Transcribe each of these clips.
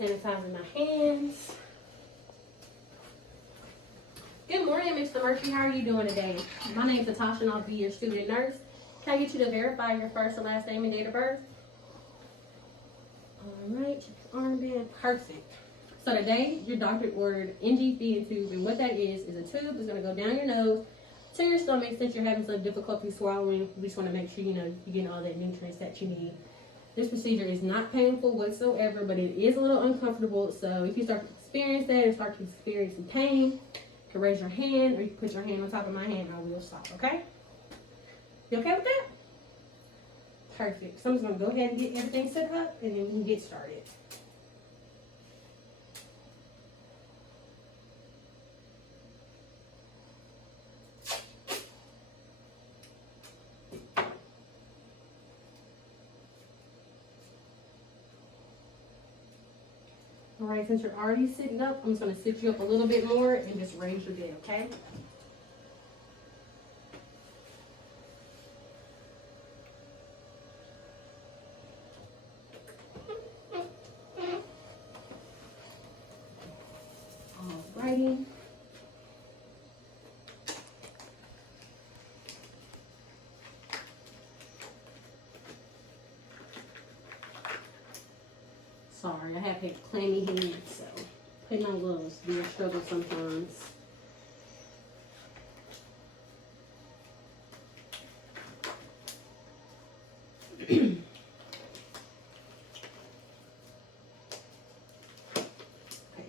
Sanitizing my hands. Good morning, Mr. Murphy. How are you doing today? My name is Natasha and I'll be your student nurse. Can I get you to verify your first and last name and date of birth? Alright, armband, perfect. So today, your doctor ordered NG feeding tube, and what that is a tube that's going to go down your nose to your stomach. Since you're having some difficulty swallowing, we just want to make sure you're getting all that nutrients that you need. This procedure is not painful whatsoever, but it is a little uncomfortable. So if you start to experience that or start to experience some pain, you can raise your hand or you can put your hand on top of my hand and I will stop, okay? You okay with that? Perfect. So I'm just going to go ahead and get everything set up and then we can get started. All right, since you're already sitting up, I'm just going to sit you up a little bit more and just raise your bed, okay? All righty. Sorry, I have had clammy hands, so putting on gloves be a struggle sometimes. Okay,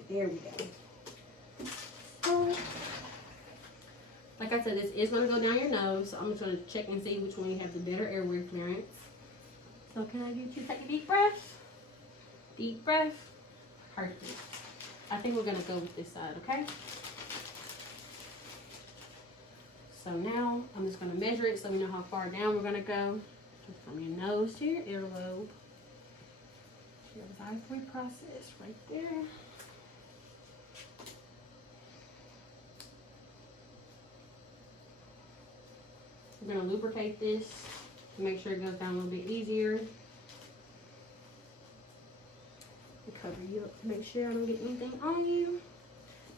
there we go. So, like I said, this is going to go down your nose, so I'm just going to check and see which one you have the better airway clearance. So can I get you to take a deep breath? Deep breath. Perfect. I think we're going to go with this side, okay? So now I'm just going to measure it so we know how far down we're going to go. From your nose to your earlobe. Your xiphoid process right there. We're going to lubricate this to make sure it goes down a little bit easier. Cover you up to make sure I don't get anything on you.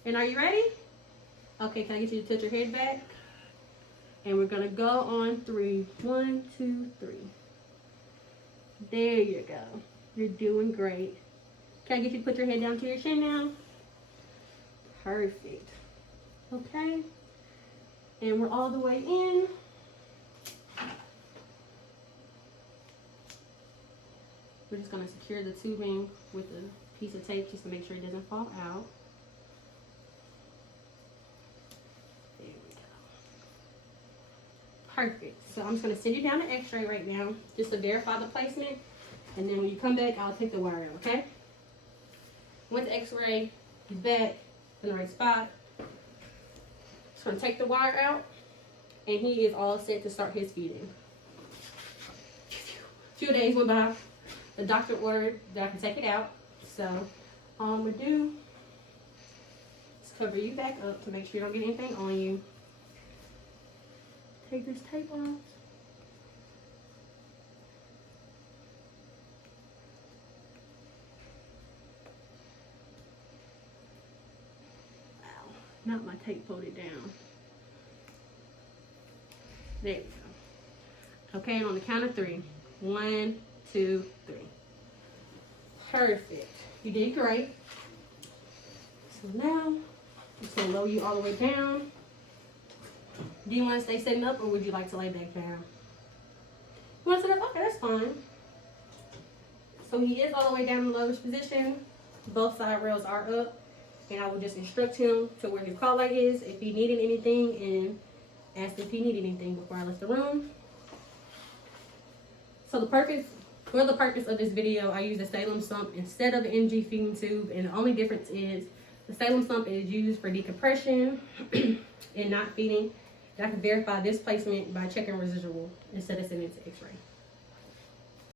And are you ready? Okay, can I get you to tilt your head back? And we're gonna go on 3. 1, 2, 3. There you go. You're doing great. Can I get you to put your head down to your chin now? Perfect. Okay. And we're all the way in. We're just going to secure the tubing with a piece of tape just to make sure it doesn't fall out. There we go. Perfect. So I'm just going to send you down to x-ray right now just to verify the placement. And then when you come back, I'll take the wire out, okay? Once the x-ray is back in the right spot, just going to take the wire out. And he is all set to start his feeding. A few days went by. The doctor ordered that I can take it out. So all I'm going to do is cover you back up to make sure you don't get anything on you. Take this tape off. Wow, not my tape folded down. There we go. Okay, and on the count of 3. 1, 2, 3. Perfect. You did great. So now, I'm just going to lower you all the way down. Do you want to stay sitting up or would you like to lay back down? You want to sit up? Okay, that's fine. So he is all the way down in the lowest position. Both side rails are up. And I will just instruct him to where his call light is if he needed anything and ask if he needed anything before I left the room. So for the purpose of this video, I use the Salem sump instead of the NG feeding tube, and the only difference is the Salem sump is used for decompression and not feeding. And I can verify this placement by checking residual instead of sending it to x-ray.